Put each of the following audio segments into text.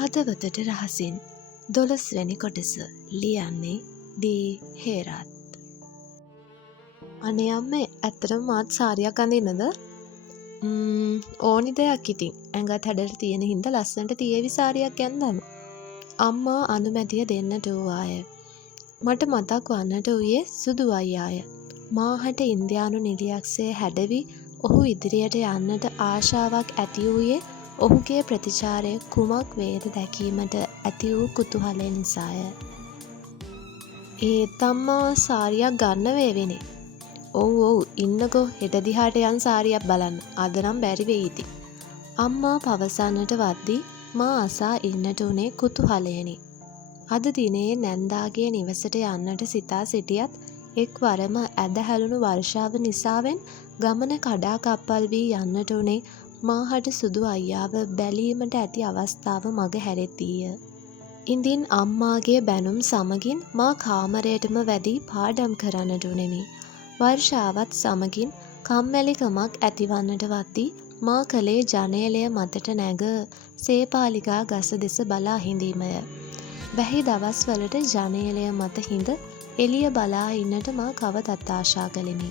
හදවතට රහසින් 12 වෙනි කොටස ලියන්නේ ඩී හේරත්. අනේ අම්මේ ඇත්තටම මාත් සාරියක් අඳින්නද? ඕනි දෙයක් ඉතින්. ඇඟත් හැඩට තියෙන හින්දා ලස්සනට තියේවි සාරියක් ඇඳමු. අම්මා අනුමැතිය දෙන්නට වූවාය. මට මතක් වන්නට වූයේ සුදු අයියාය. මාහට ඉන්දියානු නිලියක්සේ හැඩවි ඔහු ඉදිරියට යන්නට ආශාවක් ඇති වූයේ ඔහුගේ ප්‍රතිචාරය කුමක් වේද දැකීමට ඇති වූ කුතුහලය නිසාය. ඒත් අම්මා සාරියක් ගන්න වේවිනේ. ඔව් ඉන්නකෝ හෙට දිහාට යන් සාරියක් බලන්න. අද නම් බැරි වෙයිති. අම්මා පවසන්නට වද්දී මා අසා ඉන්නට උනේ කුතුහලයෙනි. අද දිනේ නැන්දාගේ නිවසට යන්නට සිතා සිටියත් එක්වරම ඇදහැළුණු වර්ෂාව නිසාවෙන් ගමන කඩා කප්පල් වී යන්නට උනේ මාහට සුදු අයියාව බැලීමට ඇති අවස්ථාව මග හැරෙද්දීය. ඉඳින් අම්මාගේ බැනුම් සමගින් මා කාමරයටම වැදී පාඩම් කරන්නට උනේමි. වර්ෂාවත් සමගින් කම්මැලිකමක් ඇතිවන්නට වද්දී මා කලේ ජනේලය මතට නැග සේපාලිකා ගස දෙස බලා හිඳීමය. වැහි දවස්වලට ජනේලය මත හිඳ එළිය බලා ඉන්නට මා කවදත් ආශා කළෙමි.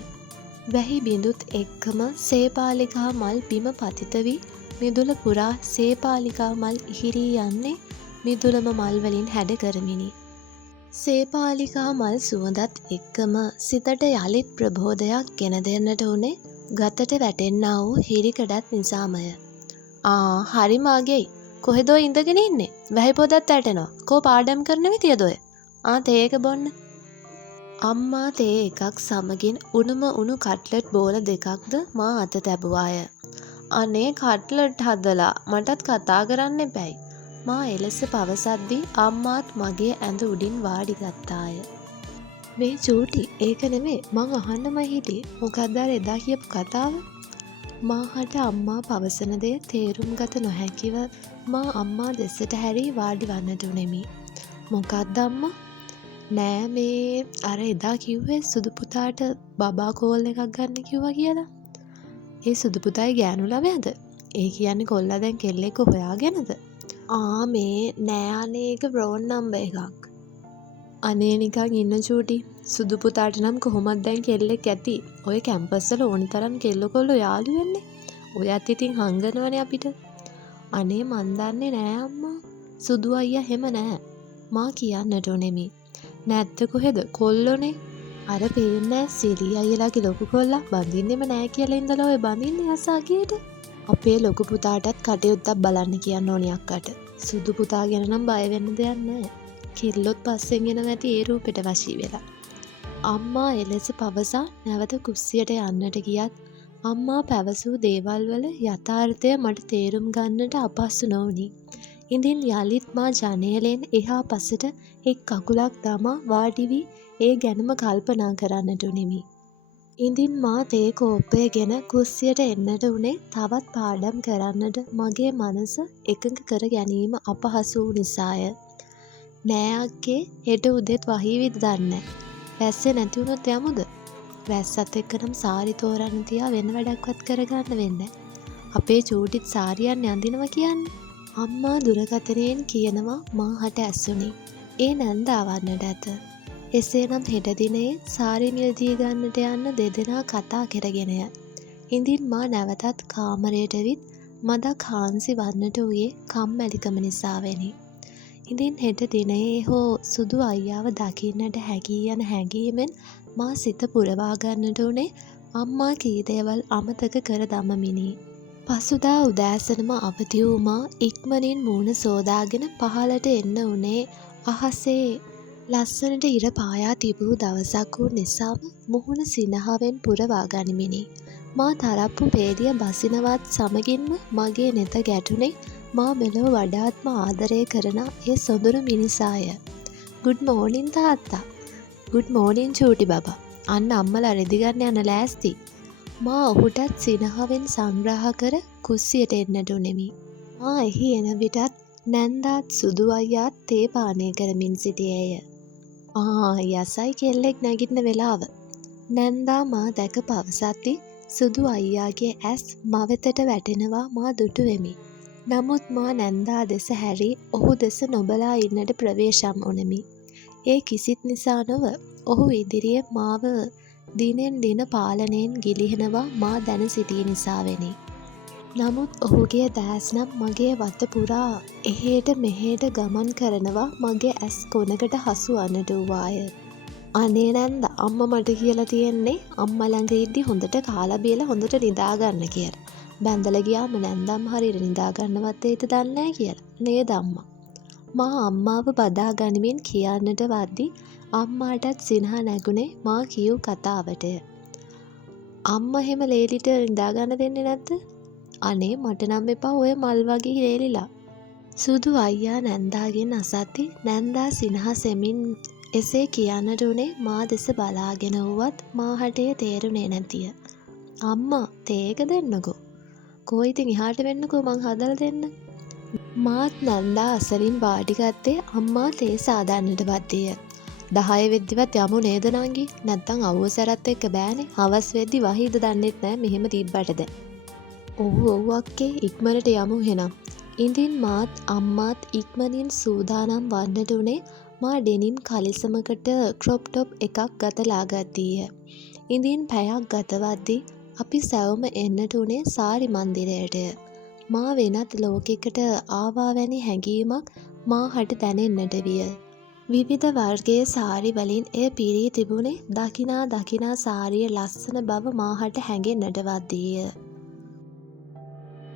වැහි බිඳුත් එක්කම සේපාලිකා මල් බිම පතිත වී මිදුල පුරා සේපාලිකා මල් ඉහිරී යන්නේ මිදුලම මල් වලින් හැඩ කරමිනි. සේපාලිකා මල් සුවඳත් එක්කම සිතට යලිත් ප්‍රබෝධයක් ගෙන දෙන්නට උනේ ගතට වැටෙන්නා වූ හිරිකඩත් නිසාමය. හරිම අගෙයි. කොහෙදෝ ඉඳගෙන ඉන්නේ. වැහි පොදත් වැටෙනවා. කෝ පාඩම් කරන විදියද ඔය? තේක බොන්න. අම්මා තේ එකක් සමගින් උණුම උණු කට්ලට් බෝල දෙකක්ද මා අත තැබුවාය. අනේ කට්ලට් හදලා මටත් කතා කරන්න එපැයි. මා එලෙස පවසද්දී අම්මාත් මගේ ඇඳ උඩින් වාඩි ගත්තාය. මේ චූටි ඒක නෙමේ මං අහන්නම හිටියේ. මොකක්ද අර එදා කියපු කතාව? මාහට අම්මා පවසන දේ තේරුම් ගත නොහැකිව මා අම්මා දෙසට හැරී වාඩි වන්නට උනේමි. මොකක්ද අම්මා? නෑ මේ අර එදා කිව්වේ සුදු පුතාට බබා කෝල් එකක් ගන්න කිව්වා කියලා. ඒ සුදු පුතායි ගෑනු ළමයාද? ඒ කියන්නේ කොල්ලා දැන් කෙල්ලෙක්ව හොයාගෙනද? මේ නෑ අනේ ඒක බ්‍රෝන් නම්බර් එකක්. අනේ නිකන් ඉන්න චූටි. සුදු පුතාට නම් කොහොමද දැන් කෙල්ලෙක් ඇති. ඔය කැම්පස් වල ඕනි තරම් කෙල්ල කොල්ලෝ යාළු වෙන්නේ. ඔයත් ඉතින් හංගනවනේ අපිට. අනේ මන් දන්නේ නෑ අම්මා. සුදු අයියා හැම නෑ. මා කියන්නට උනේමි. නැත්ද කොහෙද? කොල්ලෝනේ. අර පේන්නේ සිරි අයියලාගේ ලොකු කොල්ලා බඳින්නෙම නෑ කියලා ඉඳලා ඔය බඳින්නේ අසාගේට. අපේ ලොකු පුතාටත් කටයුත්තක් බලන්න කියන්න ඕනි අක්කට. සුදු පුතා ගැන නම් බය වෙන්න දෙයක් නෑ. කිල්ලොත් පස්සෙන් එනවා ඇති ඒ රූපෙට වශී වෙලා. අම්මා එලෙස පවසා නැවත කුස්සියට යන්නට ගියත් අම්මා පැවසූ දේවල් වල යථාර්ථය මට තේරුම් ගන්නට අපහසු නොවුනි. ඉඳින් යලිත් මා ජනේලෙන් එහා පසට එක් කකුලක් දමා වාඩි වී ඒ ගැනම කල්පනා කරන්නට උනේමි. ඉඳින් මා තේ කෝප්පයගෙන කුස්සියට එන්නට උනේ තවත් පාඩම් කරන්නට මගේ මනස එකඟ කර ගැනීම අපහසු වූ නිසාය. නෑ අක්කේ හෙට උදේත් වහීවිද දන්නේ. වැස්සේ නැති වුණොත් යමුද? වැස්සත් එක්ක නම් සාරි තෝරන්න තියා වෙන වැඩක්වත් කරගන්න වෙන්නේ. අපේ චූටිත් සාරියන් අඳිනවා කියන්නේ. අම්මා දුරකථනයෙන් කියනවා මාහට ඇසුණි. ඒ නැන්දා වන්නට ඇත. එසේනම් හෙට දිනේ සාරි මිලදී ගන්නට යන්න දෙදෙනා කතා කරගෙනය. ඉඳින් මා නැවතත් කාමරයට විත් මදක් හාන්සි වන්නට වූයේ කම්මැලිකම නිසාවෙනි. ඉඳින් හෙට දිනේ හෝ සුදු අයියාව දකින්නට හැකී යන හැඟීමෙන් මා සිත පුරවා ගන්නට උනේ අම්මා කී දේවල් අමතක කර දමමිනි. පසුදා උදෑසනම අවදි වූ මා ඉක්මනින් මූණ සෝදාගෙන පහළට එන්න උනේ අහසේ ලස්සනට ඉර පායා තිබූ දවසක් වූ නිසාම මුහුණ සිනහවෙන් පුරවා ගනිමිනි. මා තරප්පු පේදිය බසිනවත් සමගින්ම මගේ නෙත ගැටුනේ මා මෙලොව වඩාත්ම ආදරය කරන ඒ සොඳුරු මිනිසාය. ගුඩ් මෝර්නින් තාත්තා. ගුඩ් මෝර්නින් චූටි බබා. අන්න අම්මලා රෙදි ගන්න යන ලෑස්ති. මා ඔහුටත් සිනහවෙන් සංග්‍රහ කර කුස්සියට එන්නට උනේමි. මා එහි එන විටත් නැන්දාත් සුදු අයියාත් තේ පානය කරමින් සිටියේය. යසයි කෙල්ලෙක් නැගිටින වෙලාව. නැන්දා මා දැක පවසද්දී සුදු අයියාගේ ඇස් මවෙතට වැටෙනවා මා දුටු වෙමි. නමුත් මා නැන්දා දෙස හැරී ඔහු දෙස නොබලා ඉන්නට ප්‍රවේශම් වුනෙමි. ඒ කිසිත් නිසා නොව ඔහු ඉදිරියේ මාව දිනෙන් දින පාලනයෙන් ගිලිහෙනවා මා දැන සිටි නිසාවෙනි. නමුත් ඔහුගේ දෑස් නම් මගේ වත පුරා එහෙට මෙහෙට ගමන් කරනවා මගේ ඇස් කොනකට හසු වන්නට වූවාය. අනේ නැන්ද අම්මා මට කියලා තියෙන්නේ අම්මා ළඟ ඉද්දි හොඳට කාලා බීලා හොඳට නිදා ගන්න කියලා. බැඳලා ගියාම නැන්දම් හරියට නිදා ගන්නවත් ඒත් දන්නේ නැහැ කියලා. නේද අම්මා? මා අම්මාව බදා ගනිමින් කියන්නට වද්දි අම්මාටත් සිනහ නැගුණේ මා කියූ කතාවටය. අම්මා හැම ලේලිට නිදා ගන්න දෙන්නේ නැද්ද? අනේ මට නම් එපා ඔය මල් වගේ ලේලිලා. සුදු අයියා නැන්දාගෙන් අසද්දි නැන්දා සිනහසෙමින් එසේ කියන්නට උනේ මා දෙස බලාගෙන වුවත් මාහට එය තේරුනේ නැතිය. අම්මා තේ එක දෙන්නකෝ. කෝ ඉතින් එහාට වෙන්නකෝ මං හදලා දෙන්න. මාත් නැන්දා අසලින් වාඩි ගත්තේ අම්මා තේ සාදන්නට වද්දිය. 10 වෙද්දිවත් යමු නේද නංගි? නැත්තම් අවුව සැරත් එක්ක බෑනේ. හවස් වෙද්දි වහීද දන්නෙත් නෑ මෙහෙම තිබ්බට දැන්. ඔව් අක්කේ ඉක්මනට යමු එහෙනම්. ඉඳින් මාත් අම්මාත් ඉක්මනින් සූදානම් වන්නට උනේ මා ඩෙනිම් කලිසමකට ක්‍රොප් ටොප් එකක් ගතලා ගත්තීය. ඉඳින් පැයක් ගතවද්දි අපි සැවොම එන්නට උනේ සාරි මන්දිරයට. මා වෙනත් ලෝකයකට ආවා වැනි හැඟීමක් මාහට දැනෙන්නට විය. විවිධ වර්ගයේ සාරි වලින් එය පිරී තිබුණේ දකිනා සාරිය ලස්සන බව මාහට හැඟෙන්නට වද්දීය.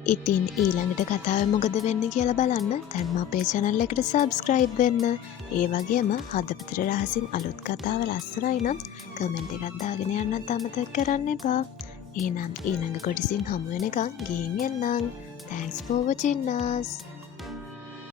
ඉතින් ඊළඟට කතාවේ මොකද වෙන්නේ කියලා බලන්න දැන්ම අපේ channel එකට subscribe වෙන්න. ඒ වගේම හදපතට රහසින් අලුත් කතාව ලස්සනයි නම් comment එකක් දාගෙන යන්නත් අමතක කරන්න එපා. එහෙනම් ඊළඟ කොටසින් හමු වෙනකන් ගිහින් එන්නම්. Thanks for watching us.